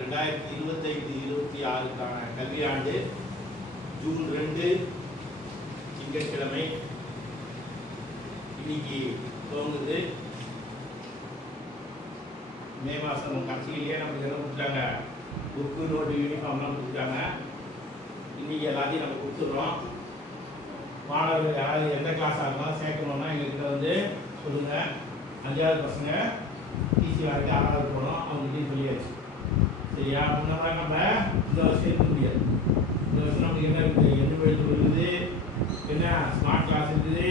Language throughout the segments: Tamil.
ரெண்டாயிரத்தி இருபத்தைந்து இருபத்தி ஆறுக்கான கல்வியாண்டு ஜூன் ரெண்டு திங்கட்கிழமை. இன்னைக்கு துவங்குது. மே மாதம் கடைசியிலேயே நமக்கு என்ன கொடுத்தாங்க புக்கு நோட்டு யூனிஃபார்ம்லாம் கொடுத்தாங்க இன்னைக்கு எல்லாத்தையும் நம்ம கொடுத்துட்றோம். மாணவர்கள் யாராவது எந்த கிளாஸாக இருந்தாலும் சேர்க்கணும்னா எங்கள்கிட்ட வந்து சொல்லுங்கள் அஞ்சாவது பசங்க டிசி வரைக்கும் ஆறாவது போனோம் அவங்ககிட்டயும் சொல்லியாச்சு. சரியா? முன்னாடி நம்ம இந்த வருஷம் இருக்க முடியாது இந்த வருஷம் நமக்கு என்ன இருக்குது? எண்ணு எழுத்து இருக்குது? என்ன ஸ்மார்ட் கிளாஸ் இருக்குது?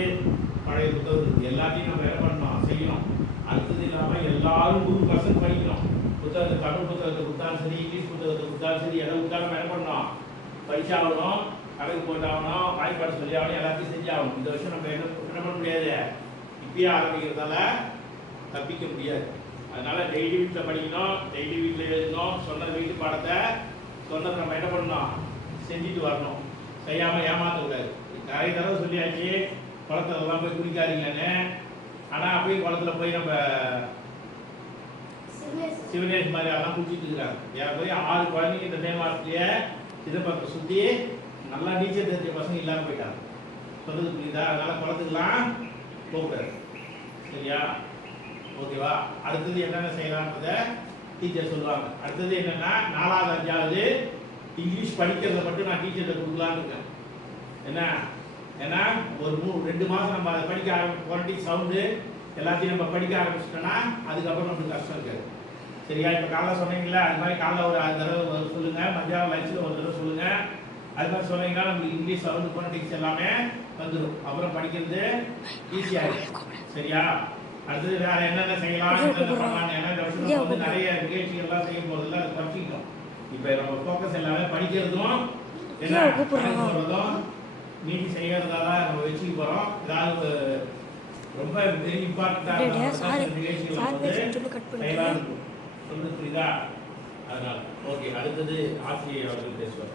பழைய புத்தகம் இருக்குது. எல்லாத்தையும் நம்ம என்ன பண்ணணும் செய்யணும். அடுத்தது இல்லாமல் எல்லாரும் நூறு பர்சன்ட் படிக்கணும். புத்தகத்தை தமிழ் புத்தகத்தை கொடுத்தாலும் சரி இங்கிலீஷ் புத்தகத்தை கொடுத்தாலும் சரி எதை கொடுத்தாலும் என்ன பண்ணணும். படிச்சாகணும் கடைக்கு போட்டாகணும் வாய்ப்பாடு சொல்லி ஆகணும். எல்லாத்தையும் செஞ்சாகணும் இந்த வருஷம் நம்ம என்ன என்ன பண்ண முடியாது? இப்பயே ஆரம்பிக்கிறதால தப்பிக்க முடியாது. அதனால டெய்லி வீட்டில் படிக்கணும். டெய்லி வீட்டில் எழுதணும் சொன்ன வீட்டு பாடத்தை சொன்னதை நம்ம என்ன பண்ணணும்? செஞ்சுட்டு வரணும். செய்யாமல் ஏமாற்றக்கூடாது நிறைய தடவை சொல்லியாச்சு. குளத்துலலாம் போய் குளிக்காதீங்கன்னு. ஆனால் அப்படியே குளத்துல போய் நம்ம சிவனேஷ் மாதிரி அதெல்லாம் குளிச்சுட்டு இருக்கிறாங்க. ஏன் போய் ஆறு குழந்தைங்க இந்த மே மாதத்துலயே சிதம்பரத்தை சுற்றி நல்லா நீச்சல் தெரிஞ்ச பசங்க இல்லாமல் போயிட்டாங்க. சொல்றது புரியுதா? அதனால குளத்துக்குலாம் போகக்கூடாது. சரியா? ஓகேவா? அடுத்தது என்னென்ன செய்யலான்றத டீச்சர் சொல்லுவாங்க. அடுத்தது என்னன்னா நாலாவது அஞ்சாவது இங்கிலீஷ் படிக்கிறத மட்டும் நான் டீச்சர்கிட்ட கொடுக்கலான்னு இருக்கேன். என்ன? ஏன்னா ஒரு மூணு ரெண்டு மாதம் நம்ம அதை படிக்க ஆரம்பி குவாலிட்டி சவுண்டு எல்லாத்தையும் நம்ம படிக்க ஆரம்பிச்சிட்டோம்னா அதுக்கப்புறம் நம்மளுக்கு கஷ்டம் இருக்காது. சரியா? இப்போ காலைல சொன்னீங்களா அது மாதிரி காலைல ஒரு ஆறு தடவை சொல்லுங்கள் மத்தியானம் லஞ்சில் ஒரு தடவை சொல்லுங்கள் அது மாதிரி சொன்னீங்கன்னா நம்மளுக்கு இங்கிலீஷ் சவுண்டு பொரட்டிக்ஸ் எல்லாமே வந்துடும் அப்புறம் படிக்கிறது ஈஸியாக சரியா? அடுத்தது வேற என்னென்ன செய்யலாம் ஏன்னா இந்த வருஷம் வந்து நிறைய நிகழ்ச்சிகள்லாம் செய்ய போதில்ல அதை குறைச்சிக்கணும் இப்போ நம்ம ஃபோக்கஸ் எல்லாமே படிக்கிறதும் என்ன சொல்றதும் மீதி செய்யறதா தான் நம்ம வச்சுக்க போறோம். ஏதாவது ரொம்ப வெரி இம்பார்ட்டன்டான நிகழ்ச்சிகள் வந்து பேசுன்னு சொல்லி cut பண்ணிட்டு. செய்யலாம்னு இருக்கும். சொல்றது புரியுதா? அதனால ஓகே அடுத்தது ஆசிரியர் அவர்கள் பேசுவார்